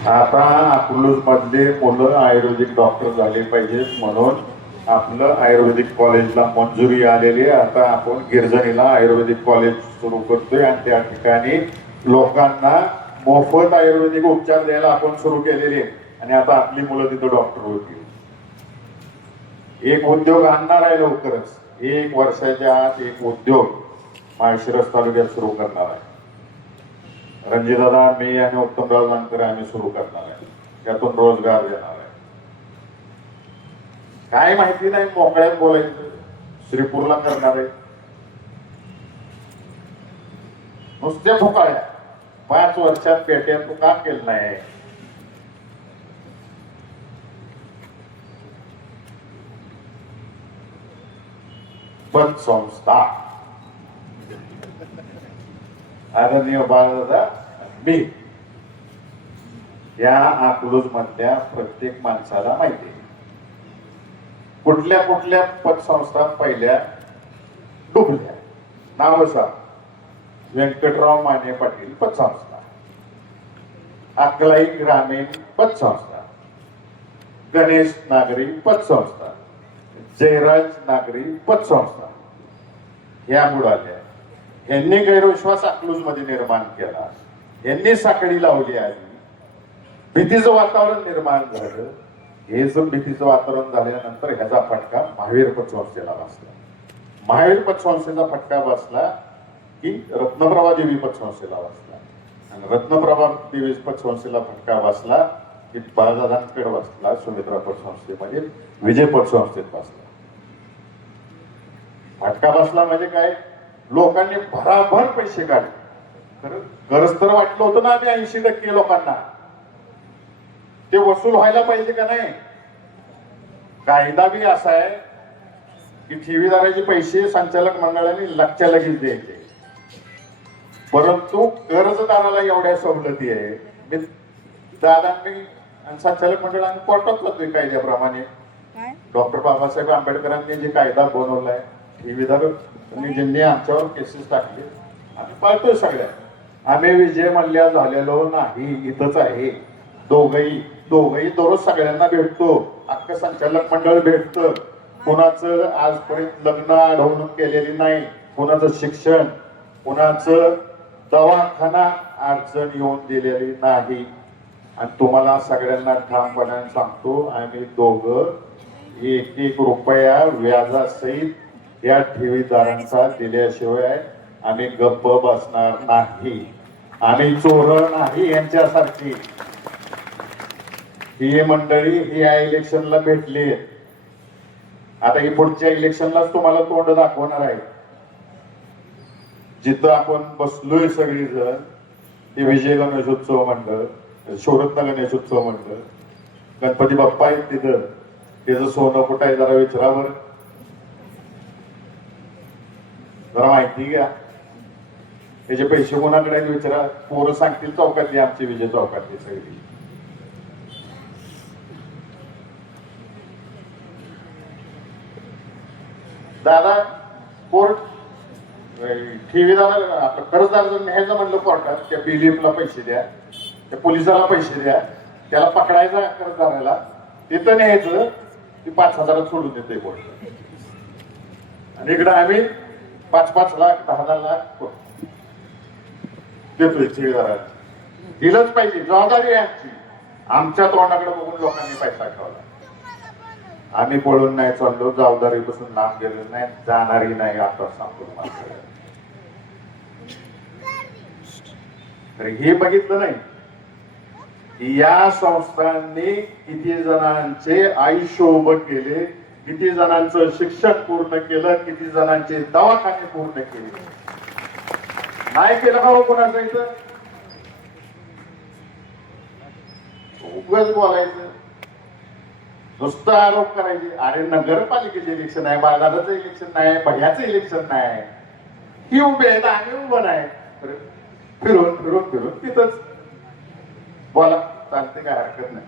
आता अकलूज मधले मुलं आयुर्वेदिक डॉक्टर झाले पाहिजेत म्हणून आपलं आयुर्वेदिक कॉलेजला मंजुरी आलेली आहे. आता आपण गिरजणीला आयुर्वेदिक कॉलेज सुरू करतोय आणि त्या ठिकाणी लोकांना मोफत आयुर्वेदिक उपचार द्यायला आपण सुरू केलेले आणि आता आपली मुलं तिथं डॉक्टर होतील. एक उद्योग आणणार आहे लवकरच. 1 वर्षाच्या आत एक उद्योग माळशिरस तालुक्यात सुरू करणार आहे. रणजितदादा, मी आणि उत्तमराव जानकर आम्ही सुरू करणार आहे. त्यातून रोजगार देणार आहे. काय माहिती नाही, मोकळ्यात बोलायचं. श्रीपूरला करणार आहे. नुसत्या फुकाळ्या 5 वर्षात पेट्यात तू काम केलं नाही. पतसंस्था आदरणीय बाळदादा मी या अकलूज मधल्या प्रत्येक माणसाला माहिती आहे कुठल्या कुठल्या पतसंस्था पहिल्या डुबल्या. नाव सांग. व्यंकटराव माने पाटील पतसंस्था, अकलाई ग्रामीण पतसंस्था, गणेश नागरी पतसंस्था, जयराज नागरी पतसंस्था ह्या बुडाल्या. यांनी गैरविश्वास अकलूज मध्ये निर्माण केला. यांनी साखळी लावली आहे. भीतीचं वातावरण निर्माण झालं. हे जर भीतीचं वातावरण झाल्यानंतर ह्याचा फटका महावीर पतसंस्थेला बसला. महावीर पतसंस्थेचा फटका बसला की रत्नप्रभा देवी पतसंस्थेला बसला आणि रत्नप्रभा देवी पतसंस्थेला फटका बसला की बाळदादांकडे बसला. सुमित्रा पतसंस्थेमध्ये विजय पतसंस्थेत बसला. फटका बसला म्हणजे काय, लोकांनी भराभर पैसे काढले. गरज तर वाटलं होतं ना आम्ही 80% लोकांना. ते वसूल व्हायला पाहिजे का नाही. कायदा बी असा आहे की ठेवीदाराचे पैसे संचालक मंडळाने लगच्या लगेच द्यायचे, परंतु कर्जदाराला एवढ्या सवलती आहे. मी दादांनी आणि संचालक मंडळाने कोर्टात जातोय कायद्याप्रमाणे. डॉक्टर बाबासाहेब आंबेडकरांनी जे कायदा बनवलाय, ठेवीदार ज्यांनी आमच्यावर केसेस टाकले, आम्ही पाळतोय सगळ्या. आम्ही विजय मल्ल्या झालेलो नाही, इथंच आहे. दोघही दररोज सगळ्यांना भेटतो. अख्खं संचालक मंडळ भेटतं. कुणाचं आजपर्यंत लग्न अडवणूक केलेली नाही, कुणाचं शिक्षण, कुणाचं दवाखाना अडचण येऊन दिलेली नाही. आणि तुम्हाला सगळ्यांना ठामपणाने सांगतो, आम्ही दोघं 1-1 रुपया व्याजासहित या ठेवीदारांचा दिल्याशिवाय आम्ही गप्प बसणार नाही. आम्ही चोर नाही यांच्यासारखी. ही मंडळी ही या इलेक्शनला भेटली. आता ही पुढच्या इलेक्शनलाच तुम्हाला तोंड दाखवणार आहे. जिथं आपण बसलोय सगळीजण, ते विजय गणेशोत्सव मंडळ, शोरत्न गणेशोत्सव मंडळ, गणपती बाप्पा आहेत तिथं. त्याचं सोनं कुठं आहे जरा विचारावर, जरा माहिती घ्या. त्याचे पैसे कोणाकडे आहेत विचारा. पोरं सांगतील चौकातली, आमची विजय चौकातली सगळी. दादा कोर्ट ठेवीदार आपलं कर्जदार जर न्यायचं म्हणलं कोर्टात, त्या BDF पैसे द्या, त्या पोलिसाला पैसे द्या, त्याला पकडायचा कर्जदाराला, तिथं न्यायचं, ती 5,000 सोडून देतोय कोर्ट. आणि इकडं आम्ही 5-5 लाख 10-10 लाख देतोय ठेवीदाराला. दिलंच पाहिजे, जबाबदारी आहे आमची. आमच्या तोंडाकडे बघून लोकांनी पैसा ठेवला. आम्ही पळून नाही चाललो, जबाबदारीपासून लांब गेलो नाही, जाणारी नाही. आता सांगतो तुम्हाला. तर हे बघितलं नाही की या संस्थांनी किती जणांचे आयुष्य उभं केले, किती जणांचं शिक्षण पूर्ण केलं, किती जणांचे दवाखाने पूर्ण केले. नाही केलं का हो कोणाचं इथं? उगाच बोलायचं, नुसतं आरोप करायचे. अरे नगरपालिकेचे इलेक्शन आहे, बाजाराचं इलेक्शन नाही, भड्याचं इलेक्शन नाही. ही उभे आहेत, आम्ही उभं नाही. फिरून फिरून फिरून तिथंच बोला, चालते, काय हरकत नाही.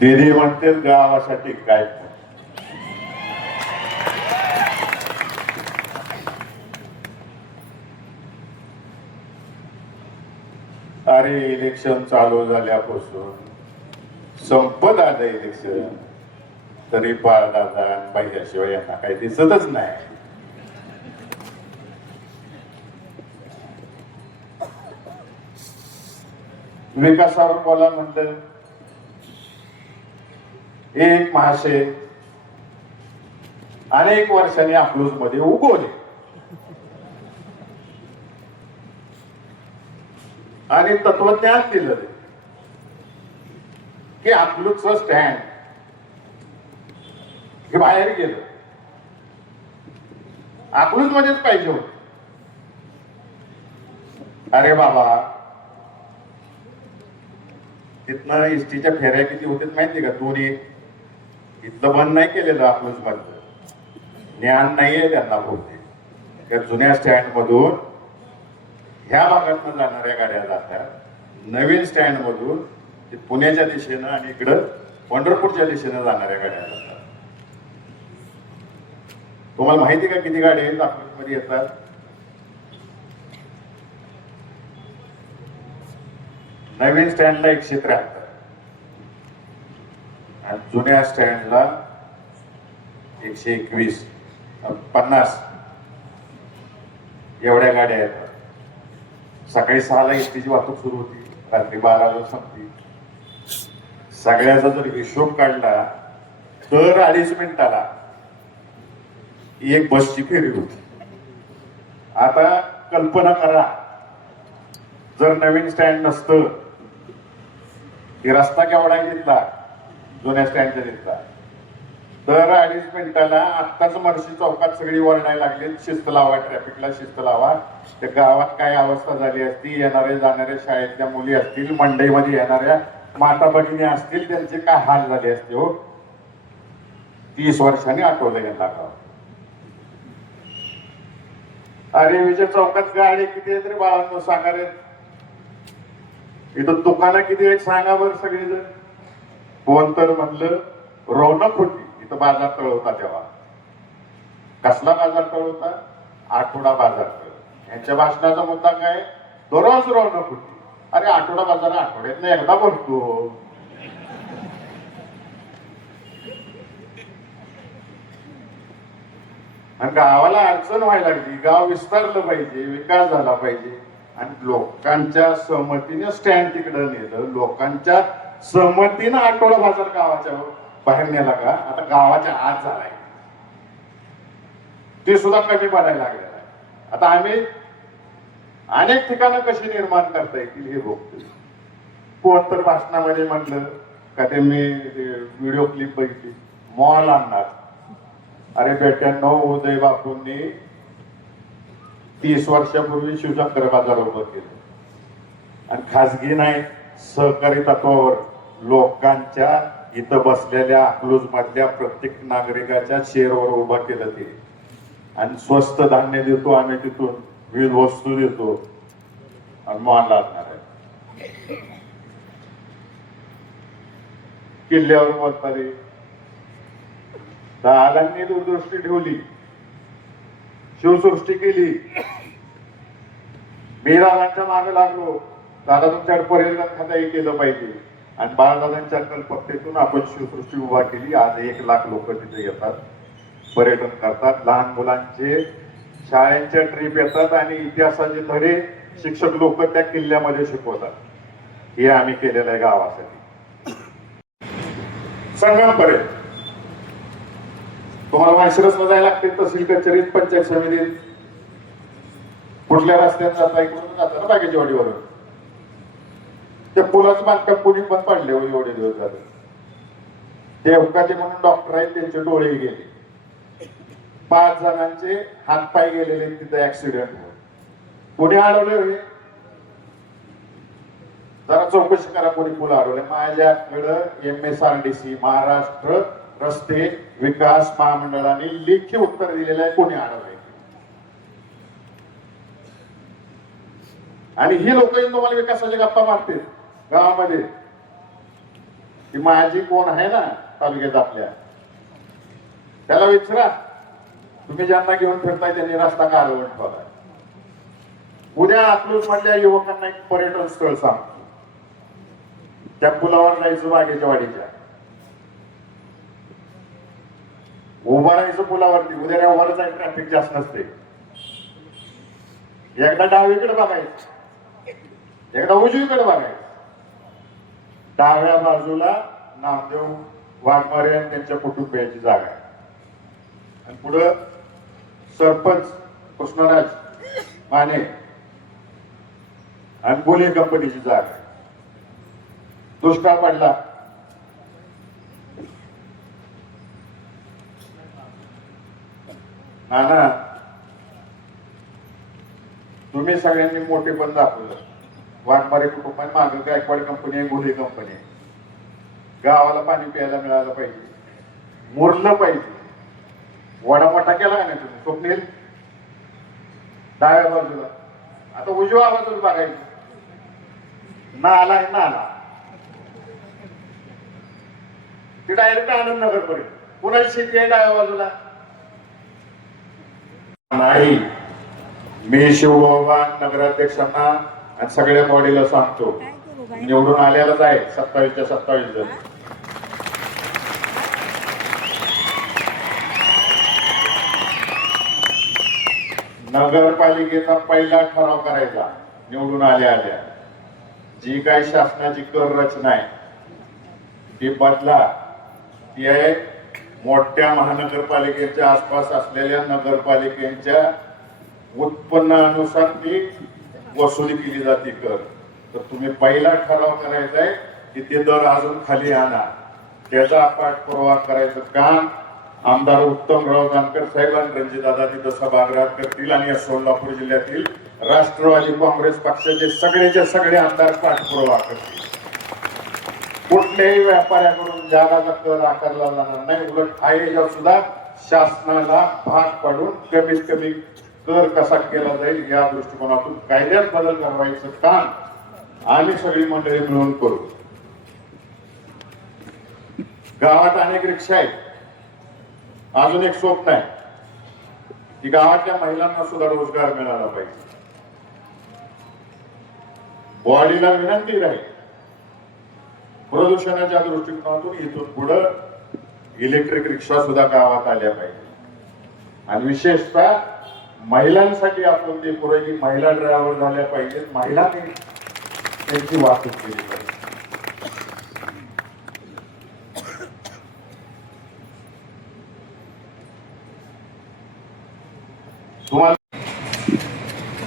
दीदी म्हणते गावासाठी काय. अरे इलेक्शन चालू झाल्यापासून संपत आलं इलेक्शन, तरी बाळदादा आणि बाह्याशिवाय यांना काही दिसतच नाही. विकासावर बोला म्हणलं, एक महाशय अनेक वर्षांनी अकलूज मध्ये उगवले आणि तत्वज्ञान दिलं की अकलूजचं स्टँड हे बाहेर गेलं, अकलूज मध्येच पाहिजे होत. अरे बाबा, तिथनं एसटीच्या फेऱ्या किती होत्यात माहिती का? 2 इथलं बंद नाही केलेलं अकलूज मधलं. ज्ञान नाहीये त्यांना बहुतेक. त्या जुन्या स्टँड मधून ह्या भागातून जाणाऱ्या गाड्या जातात, नवीन स्टँड मधून पुण्याच्या दिशेनं आणि इकडं पंढरपूरच्या दिशेनं जाणाऱ्या गाड्या जातात. तुम्हाला माहिती का किती गाड्या आहेत अकलूज मध्ये येतात? नवीन स्टँडला 173 आणि जुन्या स्टँडला 121 50 एवढ्या गाड्या येतात. सकाळी 6ला एसटीची वाहतूक सुरू होती, रात्री 12ला संपली. सगळ्याचा जर हिशोब काढला तर 2.5 मिनिटाला एक बसची फेरी होती. आता कल्पना करा, जर नवीन स्टँड नसतं, की रस्ता केवढा घेतला जुन्या स्टँडच्या तिथला, तर 2.5 मिनिटाला आत्ताच मर्शी चौकात सगळी वरडायला लागली, शिस्त लावा, ट्रॅफिकला शिस्त लावा. त्या गावात काय अवस्था झाली असती, येणारे जाणारे शाळेतल्या मुली असतील, मंडईमध्ये येणाऱ्या माता भगिनी असतील, त्यांचे काय हाल झाले असते हो. 30 वर्षांनी आठवलं यांना गाव. अरे विजय चौकात गाडी किती आहेत रे बाळांनो, सांगा रे. इथं दुकानं किती आहेत सांगा बरं सगळीजण. कोण तर म्हणलं रौनक होती इथं, बाजार तळवता तेव्हा. कसला बाजार तळवता? आठवडा बाजार. यांच्या भाषणाचा मुद्दा काय? दररोज रौनक होती. अरे आठवडा बाजार आठवड्यात एकदा भरतो. आणि गावाला अडचण व्हायला लागली, गाव विस्तारलं पाहिजे, विकास झाला पाहिजे, आणि लोकांच्या सहमतीने स्टँड तिकडे नेलं, लोकांच्या सहमतीनं आठवडा बाजार गावाच्या बाहेर नेला का? आता गावाच्या आत झालाय, ते सुद्धा कमी पडायला लागलेलं आहे. आता आम्ही अनेक ठिकाणं कशी निर्माण करता येतील हे बघतोय. कोण तर भाषणामध्ये म्हटलं का, ते मी व्हिडिओ क्लिप बघितली, मॉल आणणार. अरे बेट्यांनो, उदय बापूंनी 30 वर्षापूर्वी शिवशंकर बाजार उभं केलं आणि खाजगी नाही, सहकारी तत्वावर लोकांच्या इथं बसलेल्या अकलूज मधल्या प्रत्येक नागरिकाच्या शेअरवर उभं केलं ते. आणि स्वस्त धान्य देतो आम्ही, तिथून विविध वस्तू देतो आणि मान लागणार आहे. किल्ल्यावर बोलताना दादांनी दूरदृष्टी ठेवली, शिवसृष्टी केली. मी दादांच्या मागे लागलो, दादा तुमच्याकडे पर्यटन खाताही केलं पाहिजे, आणि बाळदादांच्या कल्पकतेतून आपण शिवसृष्टी उभा केली. आज 1 लाख लोक तिथे येतात, पर्यटन करतात. लहान मुलांचे शाळेच्या ट्रिप येतात आणि इतिहासाचे धडे शिक्षक लोक त्या किल्ल्यामध्ये शिकवतात. हे आम्ही केलेलं आहे गावासाठी. संगमपर्यंत तुम्हाला माळशिरसला जायला लागते, तहसील कचेरीत, पंचायत समितीत, कुठल्या रस्त्यात जाता, इकडून जाता ना बागेच्या वाडीवरून. त्या पुलाचं बांधकाम कोणी पण पाडले हो एवढे दिवस झाले. ते अवकाते म्हणून डॉक्टर आहेत, त्यांचे डोळे गेले. 5 जणांचे हातपाय गेलेले तिथे ऍक्सिडेंट होऊन. कोणी अडवले होते? जरा चौकशी करा, कोणी पुल अडवले. माझ्याकडं MSRDC महाराष्ट्र रस्ते विकास महामंडळाने लेखी उत्तर दिलेलं आहे, कोणी अडवलंय. आणि ही लोक तुम्हाला विकासाच्या गप्पा मारतील गावामध्ये. की माझी कोण आहे ना तालुक्यात आपल्या, त्याला विचारा. तुम्ही ज्यांना घेऊन फिरताय त्यांनी रस्ता का अडवून ठेवलाय? उद्या अकलूज मधल्या युवकांना एक पर्यटन स्थळ सांगतो. त्या पुलावर जायचं बागेच्या वाडीच्या, उभं राहायचं पुलावरती. उद्या रविवार जायचं, ट्रॅफिक जास्त नसते. एकदा डावीकडे बघायचं, एकदा उजवीकडे बघायचं. डाव्या बाजूला नामदेव वाघमारे आणि त्यांच्या कुटुंबियांची जागा आहे, आणि पुढं सरपंच कृष्णराज माने आणि बोले कंपनीची जागा आहे. दुष्काळ पडला, नाना तुम्ही सगळ्यांनी मोठे पण दाखवलं. वाघमारे कुटुंबाने मागं गायकवाड कंपनी आहे, बोले कंपनी आहे. गावाला पाणी प्यायला मिळालं पाहिजे, मुरलं पाहिजे. वडा मोठा केला का नाही तुम्ही? स्वप्नील डाव्या बाजूला, आता उजव्या बाजूला बघायचं. नाला आहे, नाला ती डायरेक्ट आनंदनगर पर्यंत. कुणाची शेती आहे डाव्या बाजूला? नाही. मी शिवबाबा नगराध्यक्षांना आणि सगळ्या बॉडीला सांगतो, निवडून आलेलाच आहे 27च्या 27 जण. नगरपालिकेचा पहिला ठराव करायचा निवडून आल्या आल्या. जी काय शासनाची कर रचना आहे ती बदला. ती आहे मोठ्या महानगरपालिकेच्या आसपास असलेल्या नगरपालिकेच्या उत्पन्नानुसार ती वसुली केली जाते कर. तर तुम्ही पहिला ठराव करायचा आहे की ते दर अजून खाली आणा. त्याचा पाठपुरावा करायचं काम आमदार उत्तमराव जानकर साहेब आणि रणजितदादा तिथं सभागृहात करतील, आणि या सोलापूर जिल्ह्यातील राष्ट्रवादी काँग्रेस पक्षाचे सगळेचे सगळे आमदार पाठपुरावा करतील. कुठल्याही व्यापाऱ्याकडून जागाचा कर आकारला जाणार नाही. उलट हा याच्यावर सुद्धा शासनाला भाग पाडून कमीत कमी कर कसा केला जाईल या दृष्टिकोनातून कायद्यात बदल करवायचं काम आम्ही सगळी मंडळी मिळून करू. गावात अनेक रिक्षा आहेत. अजून एक स्वप्न आहे की गावातल्या महिलांना सुद्धा रोजगार मिळाला पाहिजे. बॉडीला विनंती राहील, प्रदूषणाच्या दृष्टिकोनातून इथून पुढे इलेक्ट्रिक रिक्षा सुद्धा गावात आल्या पाहिजे. आणि विशेषतः महिलांसाठी आपण ते पुढे की महिला ड्रायव्हर झाल्या पाहिजेत, महिलांनी त्यांची वाहतूक केली पाहिजे. तुम्हाला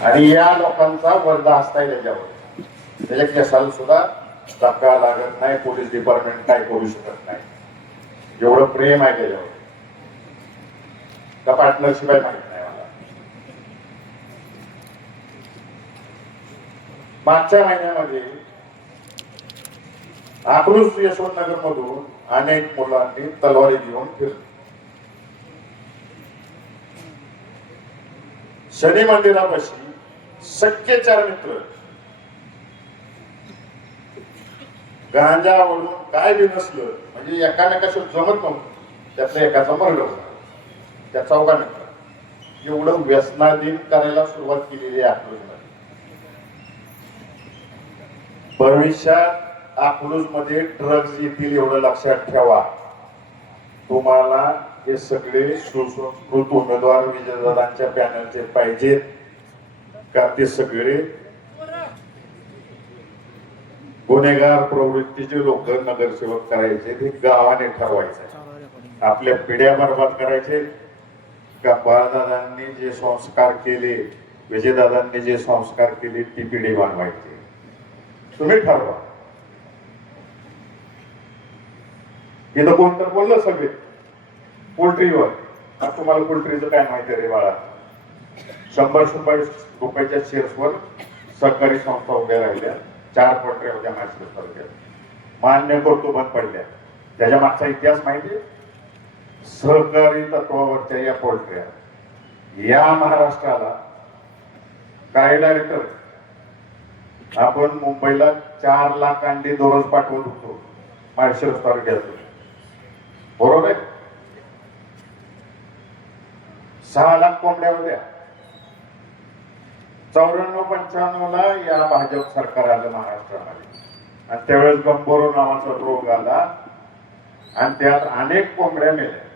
आणि या लोकांचा वर्धा असता त्याच्यावर, त्याच्या केसाला सुद्धा धक्का लागत नाही. पोलीस डिपार्टमेंट काय करू शकत नाही. एवढं प्रेम आहे त्याच्यावर. का पार्टनरशिप आहे माहित नाही मला. मागच्या महिन्यामध्ये अकलूज यशवंतनगर मधून अनेक मुलांनी तलवारी घेऊन फिरले. शनी मंदिरापाशी सख्खे 4 मित्र गांजावरून काय बी नसलं म्हणजे एकामेकाशी जमत नव्हतं. त्यातल्या एकाचा मर्डर झाला. त्या 4 मित्र एवढं व्यसनाधीन करायला सुरुवात केलेली आहे अकलूज मध्ये. भविष्यात अकलूज मध्ये ड्रग्ज येतील एवढं लक्षात ठेवा. तुम्हाला हे सगळे सुसंस्कृत उमेदवार विजयदादांच्या पॅनलचे पाहिजेत का ते सगळे गुन्हेगार प्रवृत्तीचे लोक नगरसेवक करायचे? ते गावाने ठरवायचे. आपल्या पिढ्या बर्बाद करायचे का बाळदादांनी जे संस्कार केले, विजयदादांनी जे संस्कार केले ती पिढी बनवायची? तुम्ही ठरवा. इथं कोण तर बोललं सगळे पोल्ट्रीवर. आता तुम्हाला पोल्ट्रीचं काय माहिती रे बाळा? 100 रुपयाच्या शेअर्सवर सरकारी संस्था उभ्या राहिल्या. 4 पोल्ट्र्या होत्या माझ्या तालुक्यात. मान्य करतो बंद पडल्या. त्याच्या मागचा इतिहास माहिती? सहकारी तत्वावरच्या या पोल्ट्र्या या महाराष्ट्राला काय डायरेक्टर आपण मुंबईला 4 लाख अंडी दररोज पाठवत होतो. माळशिरस तालुक्यात, बरोबर आहे. 6 लाख कोंबड्या होत्या. 94-95 ला या भाजप सरकार आलं महाराष्ट्रामध्ये आणि त्यावेळेस गंभोरो नावाचा रोग आला आणि त्यात अनेक कोंबड्या मेल्या.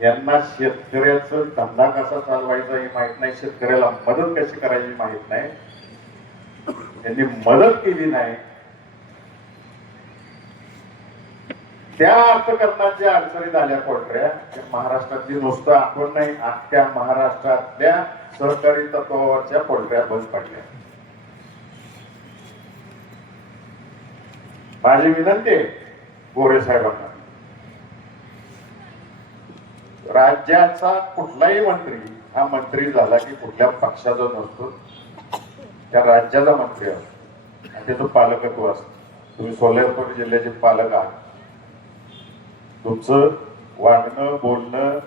यांना शेतकऱ्याचा धंदा कसा चालवायचा हे माहित नाही, शेतकऱ्याला मदत कशी करायची माहित नाही. त्यांनी मदत केली नाही. त्या अर्थकारणाच्या अडचणीत आल्या पोल्ट्र्या महाराष्ट्रातली नुसतं आपण नाही, अख्ख्या महाराष्ट्रातल्या सहकारी तत्वावरच्या पोल्ट्र्या बंद पडल्या. माझी विनंती आहे गोरे साहेबांना, राज्याचा कुठलाही मंत्री हा मंत्री झाला की कुठल्या पक्षाचा नसतो, त्या राज्याचा मंत्री असतो आणि त्याचं पालकत्व असतं. तुम्ही सोलापूर जिल्ह्याचे पालक आहात. तुमचं वागणं बोलणं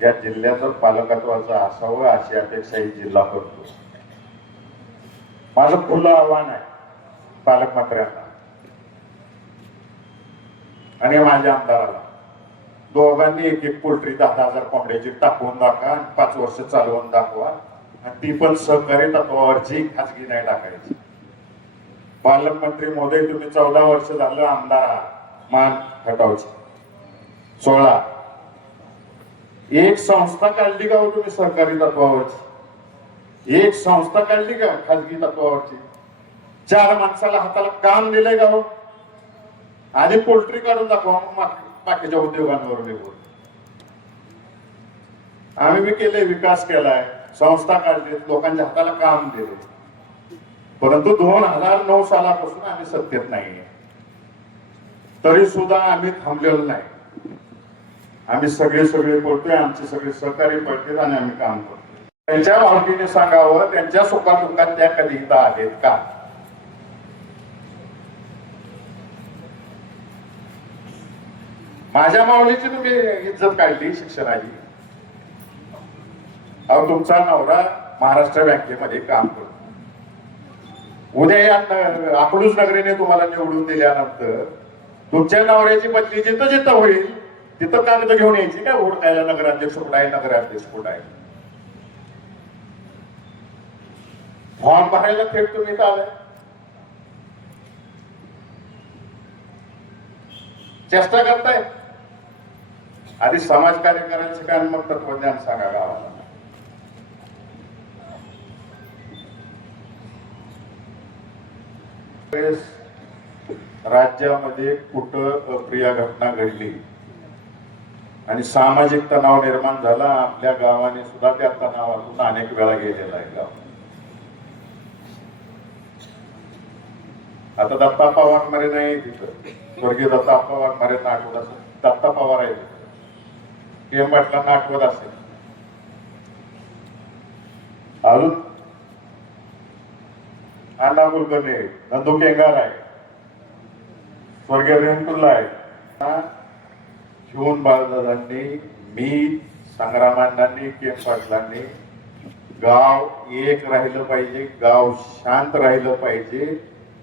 या जिल्ह्याचं पालकत्वाचं असावं अशी अपेक्षा ही जिल्हा करतो. माझं खुलं आव्हान आहे पालकमंत्र्यांना आणि माझ्या आमदाराला, दोघांनी एक पोल्ट्री 10,000 कोंबड्याची टाकून दाखवा आणि 5 वर्ष चालवून दाखवा आणि ती पण सहकारी तत्वावरची, खाजगी नाही टाकायची. पालकमंत्री महोदय, तुम्ही 14 वर्ष झालं आमदार आहात मान खटावची. 16 एक संस्था काढली का हो तुम्ही सहकारी तत्वावरची? एक संस्था काढली का खाजगी तत्वावरची? 4 माणसाला हाताला काम दिलंय का हो? आधी पोल्ट्री काढून दाखवा, मग बाकीच्या उद्योगांवर बोल. आम्ही बी केले, विकास केलाय, संस्था काढली, लोकांच्या हाताला काम दिले. परंतु 2009 सालापासून आम्ही सत्तेत नाहीये, तरी सुद्धा आम्ही थांबलेलो नाही. आम्ही सगळे बोलतोय, आमचे सगळे सहकारी पडतील आणि आम्ही काम करतो. त्यांच्या भावकीने सांगावं, त्यांच्या सुखादुःखात त्या कधी इथं आहेत का? माझ्या माऊलीची तुम्ही इज्जत काढली शिक्षणाची. अहो, तुमचा नवरा महाराष्ट्र बँकेमध्ये काम करतो. उद्या या अकलूज नगरीने तुम्हाला निवडून दिल्यानंतर तुमच्या नवऱ्याची बदली जिथं जिथं होईल तिथं कागद घेऊन यायची का? वोट खायला नगराध्यक्ष कुठं आहे, नगराध्यक्ष कुठं आहे? फॉर्म भरायला थेट तुम्ही इथं आलाय. चेष्टा करताय. आधी समाजकार्य करायचं काय, मग तत्वज्ञान सांगा गावाला. राज्यामध्ये कुठं अप्रिय घटना घडली आणि सामाजिक तणाव निर्माण झाला, आपल्या गावाने सुद्धा त्या तणावातून अनेक वेळा गेलेला आहे गाव. आता दत्ता पवार मरे नाही तिथं, स्वर्गीय दत्ता पवार मरे आठवत असेल, दत्ता पवार आहे तिथं, पाटलांना आठवत असेल. अजून अण्णा कुलकर्णी, नंदू केंगार आहे, स्वर्गीय रेणकुल्ला आहे. शिवून बाळदादांनी, मी, संग्रामांनी, केम पाटलांनी गाव एक राहिलं पाहिजे, गाव शांत राहिलं पाहिजे.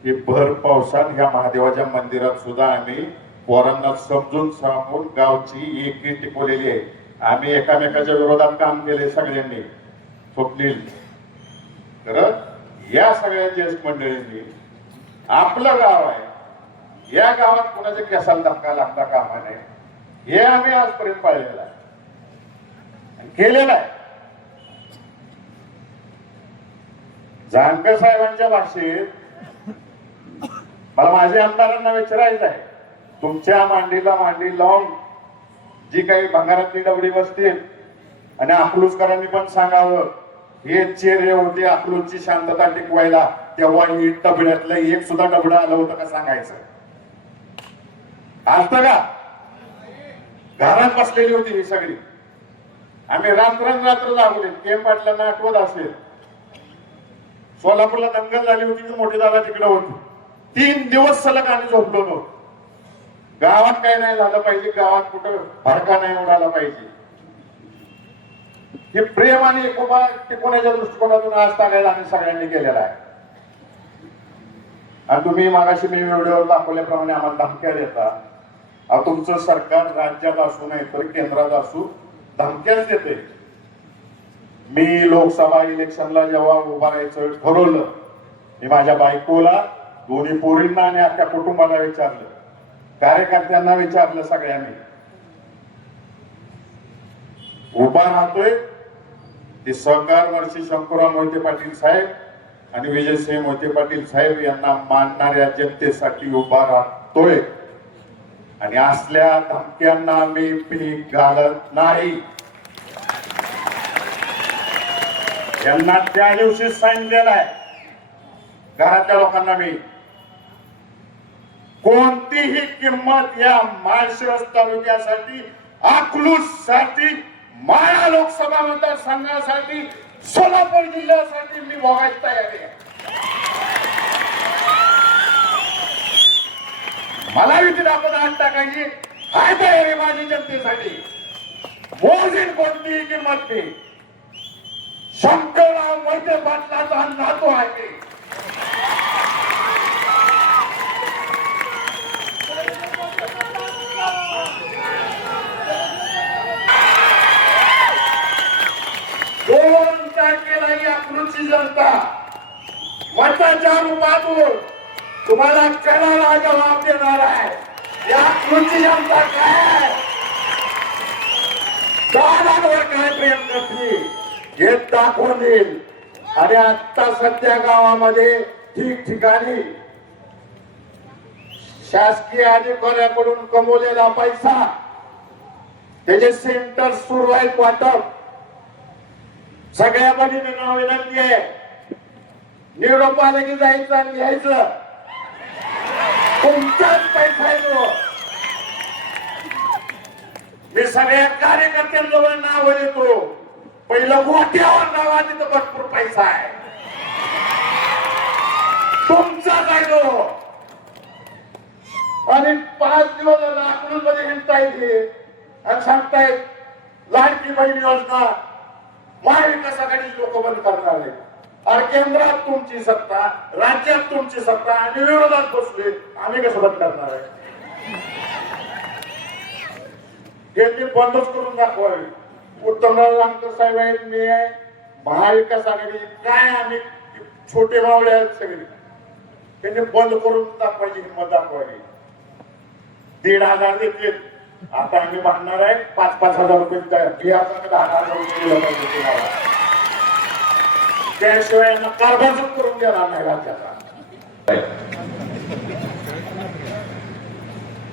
की भर पावसात ह्या महादेवाच्या मंदिरात सुद्धा आम्ही पोरांना समजून सांगून गावची एकी टिकवलेली आहे. आम्ही एकामेकाच्या विरोधात काम केले सगळ्यांनी. स्वप्नील खरं या सगळ्या ज्येष्ठ मंडळींनी, आपलं गाव आहे, या गावात कोणाच्या केसाला धक्का लागता कामा नये हे आम्ही आजपर्यंत पाळलेलं आहे, केलेलं आहे. जानकर साहेबांच्या भाषेत मला माझ्या आमदारांना विचारायचं आहे, तुमच्या मांडीला मांडी लावून जी काही भंगारातली डबडी बसतील आणि अकलूजकरांनी पण सांगावं, हे चेहरे होते अकलूजची शांतता टिकवायला, तेव्हा ही डबड्यातलं एक सुद्धा डबडं आलं होतं का सांगायचं? असतं का? घरात बसलेली होती ही सगळी. आम्ही रात्र लागले. केम पाटलांना आठवत असेल, सोलापूरला दंगल झाली होती की मोठी दादा तिकडे होती. 3 दिवस सलग आम्ही झोपलो नव्हतो. गावात काय नाही झालं पाहिजे, गावात कुठं भडका नाही उडाला पाहिजे, हे प्रेम आणि एकोपा टिकवण्याच्या दृष्टिकोनातून आज सांगायला आम्ही सगळ्यांनी केलेला आहे. आणि तुम्ही मागाशी मी व्हिडिओ दाखवल्याप्रमाणे आम्हाला धमक्या देता. तुमचं सरकार राज्यात असू नाही तर केंद्रात असू धमक्याच देते. मी लोकसभा इलेक्शनला जेव्हा उभा राहायचं ठरवलं, मी माझ्या बायकोला, दोन्ही पोरींना आणि अख्ख्या कुटुंबाला विचारलं, कार्यकर्त्यांना विचारलं, सगळ्यांनी उभा राहतोय ते सहकार वर्षी शंकरराव मोहिते पाटील साहेब आणि विजयसिंह मोहिते पाटील साहेब यांना मानणाऱ्या जनतेसाठी उभा राहतोय आणि असल्या धमक्यांना मी पीक घालत नाही. यांना त्या दिवशी सांगितलेलं आहे घरातल्या लोकांना, मी कोणतीही किंमत या माळशिरस तालुक्यासाठी, अकलूज साठी, माळा लोकसभा मतदारसंघासाठी, सोलापूर जिल्ह्यासाठी मी भोगायची तयारी आहे. मला भीती दाखवून हात टाकायची काय तयारी माझी जनतेसाठी. मोजीन कोणतीही किंमत मी. शंकरराव मोहिते पाटलाचा नातू आहे. दोन तारखेला या कृषी जनता मताच्या रूपातून तुम्हाला कणाला जबाब देणार आहे. या कृषी जनता काय दादांवर काय प्रेम करते हे दाखवून देईल. आणि आता सध्या गावामध्ये ठिकठिकाणी शासकीय अधिकाऱ्याकडून कमवलेला पैसा, त्याचे सेंटर सुरू आहेत वाटप. सगळ्या बहिणींना विनंती आहे, निरोप आले की जायचं आणि घ्यायचं. तुमचाच पैसा आहे तो. मी सगळ्या कार्यकर्त्यांजवळ नाव देतो, पहिलं मोठ्यावर नावा, तिथं भरपूर पैसा आहे. तुमचाच आहे तो. आणि 5 दिवस अकलूज मध्ये हिंडतायत आणि सांगतायत लाडकी बहीण योजना महाविकास आघाडी लोक बंद करणार आहे. आणि केंद्रात तुमची सत्ता, राज्यात तुमची सत्ता, आणि विरोधात बसले, आम्ही कसं बंद करणार आहे. त्यांनी बंदच करून दाखवावी. उत्तमराव जानकर साहेब आहेत, मी आहे, महाविकास आघाडी काय, आम्ही छोटे मावळे आहेत सगळे. त्यांनी बंद करून दाखवायची हिंमत दाखवावी. 1,500 देतील. आता आम्ही मागणार आहे 5-5 हजार रुपये, 10,000 रुपये. त्याशिवाय यांना कारभारच करून देणार नाही राज्याचा.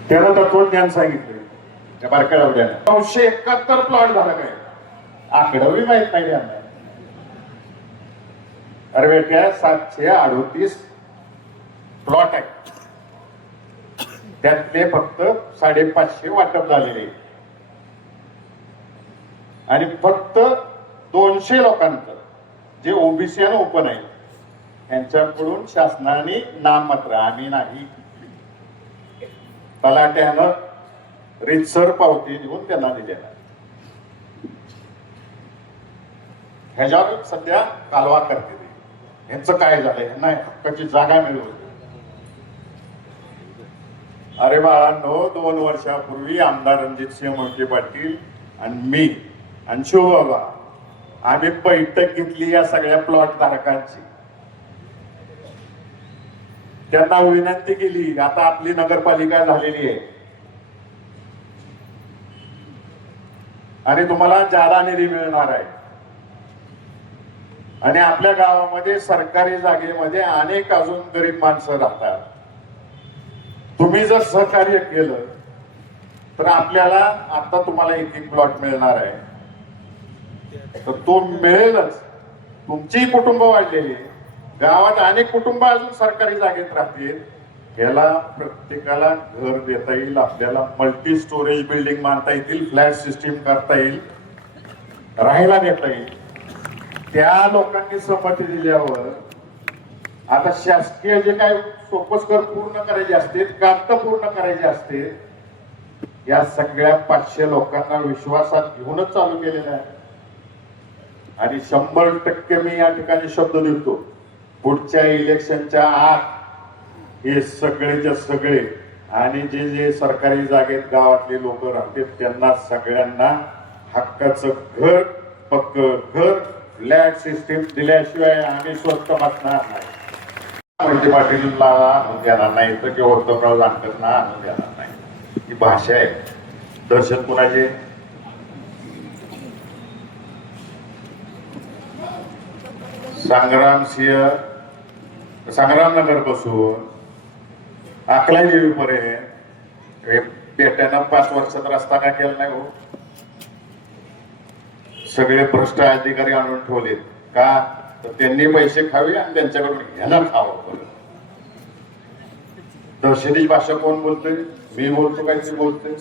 त्याला तत्वज्ञान सांगितलं त्या बारक्या डबड्याने. 971 प्लॉट झाला काय, आकडावी माहित नाही यांना. अरे बेट्या 738 प्लॉट आहे, त्यातले फक्त 550 वाटप झालेले आणि फक्त 200 लोकांचं जे ओबीसी आणि ओपन आहे यांच्याकडून शासनाने नाममात्र, आम्ही नाही, तलाट्यानं रितसर पावती देऊन त्यांना दिलेला. ह्याच्यावर सध्या कालवा करते. यांचं काय झालंय, यांना हक्काची जागा मिळवली. अरे बाळांनो, 2 वर्षापूर्वी आमदार रणजितसिंह मोहिते पाटील आणि मी आणि शिवबाबा आम्ही बैठक घेतली या सगळ्या प्लॉट धारकांची. त्यांना विनंती केली, आता आपली नगरपालिका झालेली आहे आणि तुम्हाला जादा निधी मिळणार आहे आणि आपल्या गावामध्ये सरकारी जागेमध्ये अनेक अजून गरीब माणसं राहतात. तुम्ही जर सहकार्य केलं तर आपल्याला आता तुम्हाला एक प्लॉट मिळणार आहे. तर तो मिळेलच. तुमची कुटुंब वाढलेली, गावात अनेक कुटुंब अजून सरकारी जागेत राहतील. याला प्रत्येकाला घर देता येईल, आपल्याला मल्टी स्टोरेज बिल्डिंग बांधता येतील, फ्लॅट सिस्टीम करता येईल, राहायला देता येईल. त्या लोकांनी संमती दिल्यावर आता शासकीय जे काही सोपस्कर पूर्ण करायचे असते, कागद पूर्ण करायचे असते, या सगळ्या 500 लोकांना विश्वासात घेऊनच चालू केलेलं आहे. आणि 100% मी या ठिकाणी शब्द देतो, पुढच्या इलेक्शनच्या आत हे सगळेच्या सगळे आणि जे जे सरकारी जागेत गावातले लोक राहतात त्यांना सगळ्यांना हक्काचं घर, पक्क घर, फ्लॅट सिस्टीम दिल्याशिवाय आम्ही स्वस्त बसणार नाही. मोहिते पाटीलला आणून देणार नाही तर किंवा उत्तमराव जानकरना आणून देणार नाही. ही भाषा आहे. दहशत कुणाची? संग्रामनगर पासून अकलाई देवी पर्यंत पेट्यानं 5 वर्षात रस्ता काय केला नाही हो. सगळे भ्रष्ट अधिकारी आणून ठेवलेत का तर त्यांनी पैसे खावे आणि त्यांच्याकडून ह्याला खावं. दहशतीची भाषा कोण बोलतोय? मी बोलतो काहीतरी बोलतोय.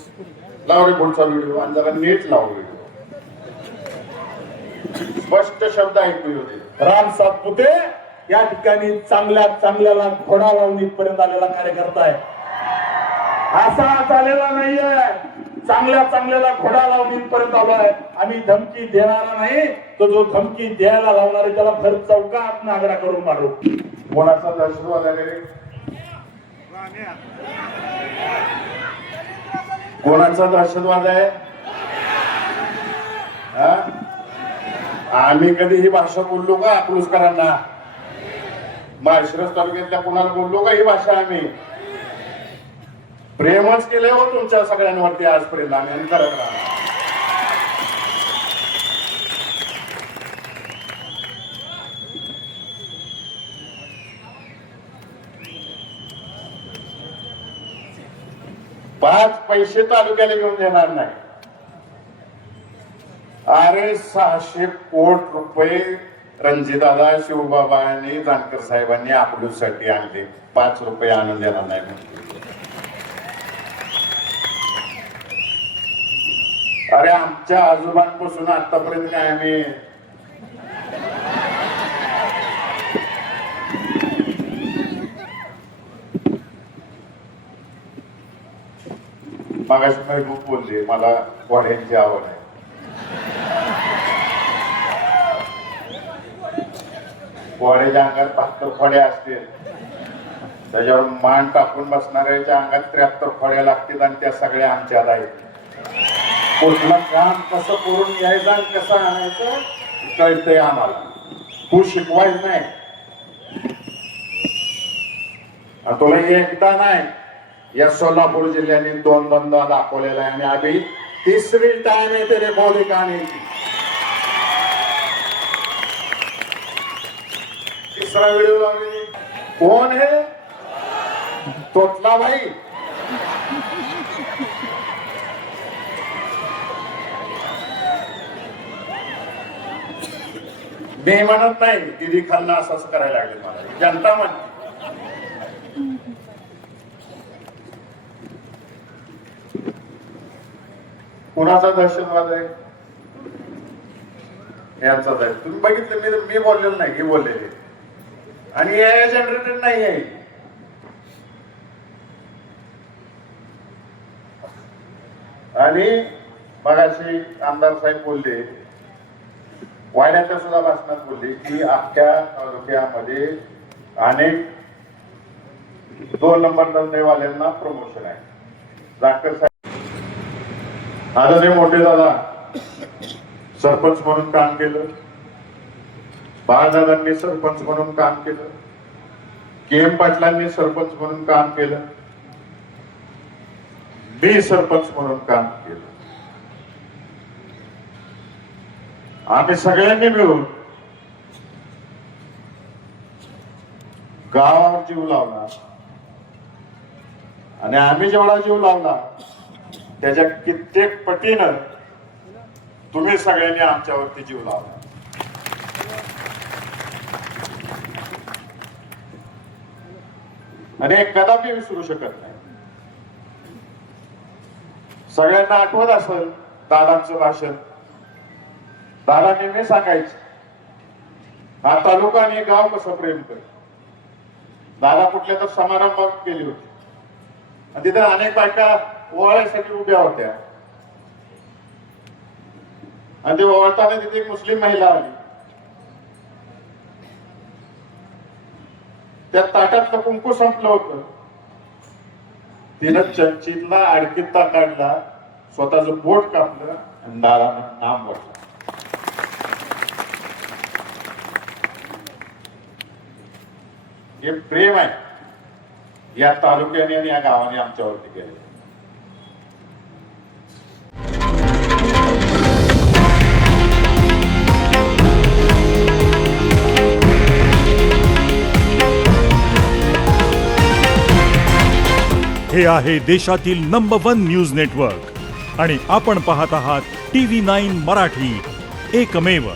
लाव रे पुढचा व्हिडिओ आणि जरा नीट लाव व्हिडिओ. स्पष्ट शब्द ऐकू होते. राम सातपुते या ठिकाणी चांगल्याला घोडा लावून इथपर्यंत आलेला कार्यकर्ता आहे. असा चालेला नाहीये. चांगल्याला घोडा लावून इथपर्यंत आलोय. आम्ही धमकी देणारा नाही. तो जो धमकी द्यायला लावणार आहे त्याला भर चौकात नागडा करून मारू. कोणाचा दहशतवाद आहे? कोणाचा दहशतवाद आहे? आम्ही कधी ही भाषा बोललो का अकलूजकरांना? माळशिरस तालुक्यातल्या कोणाला बोललो का ही भाषा? आम्ही प्रेमच केले हो तुमच्या सगळ्यांवरती आजपर्यंत. आम्ही करत राहणार. पाच पैसे तालुक्याला घेऊन देणार नाही. अरे 600 कोटी रुपये रणजितदादा, शिवबाबा आणि जानकर साहेबांनी अकलूजसाठी आणले. 5 रुपये आणून देणार नाही. अरे आमच्या आजोबांपासून आतापर्यंत काय आम्ही मागाशी महबूब बोलले मला घोड्यांची आवड आहे. घोड्याच्या अंगात 72 खोड्या असतील. त्याच्यावर मान टाकून बसणाऱ्याच्या अंगात 73 खोड्या लागतील आणि त्या सगळ्या आमच्यात आहेत. कुठलं काम कसं करून यायचं आणि कसं आणायचं कळतंय आम्हाला. तू शिकवायचं नाही. तुला एकदा नाही या सोलापूर जिल्ह्याने 2 दाखवलेला आहे. आणि आधी तिसरी टाइम आहे तेरे बोली कहाणी. तिसरा व्हिडिओ लावले. कोण है? तोतला भाई. मी म्हणत नाही. दिदी खालना असं करायला लागले. मला जनता म्हणते. कुणाचा दहशतवाद आहे? यांचाच आहे. तुम्ही बघितलं मी बोललेलो नाही. हे बोललेले आणि हे जनरेटेड नाही आहे. आणि मगाशी आमदार साहेब बोलले, वाड्याच्या सुद्धा भाषणात बोलले की अख्ख्या तालुक्यामध्ये अनेक 2 नंबर धंदेवाल्यांना प्रमोशन आहे. जानकर साहेब आता ते मोठे दादा सरपंच म्हणून काम केलं. बाळदादांनी सरपंच म्हणून काम केलं. के.एम. पाटलांनी सरपंच म्हणून काम केलं. मी सरपंच म्हणून काम केलं. आम्ही सगळ्यांनी मिळून गावावर जीव लावला आणि आम्ही जेवढा जीव लावला त्याच्या कित्येक पटीनं तुम्ही सगळ्यांनी आमच्यावरती जीव लावला. आणि कदापि विसरू शकत नाही. सगळ्यांना आठवत असेल दादांचं भाषण. दादा नेहमी सांगायचं हा तालुका आणि गाव कसं प्रेम कर. दादा कुठल्या तर समारंभात गेली होती आणि तिथे अनेक बायका ओवाळायसाठी उभ्या होत्या आणि ते ओवाळताना तिथे एक मुस्लिम महिला आली. त्या ताटातलं कुंकू संपलं होतं. तिनं चंचीतला अडकित्ता काढला, स्वतःचं बोट कापलं आणि दादानं नाम वाटलं. हे प्रेम आहे या तालुक्याने आणि या गावाने आमच्यावरती केलं. हे आहे देशातील नंबर 1 न्यूज नेटवर्क आणि आपण पाहत आहात TV9 मराठी, एकमेव.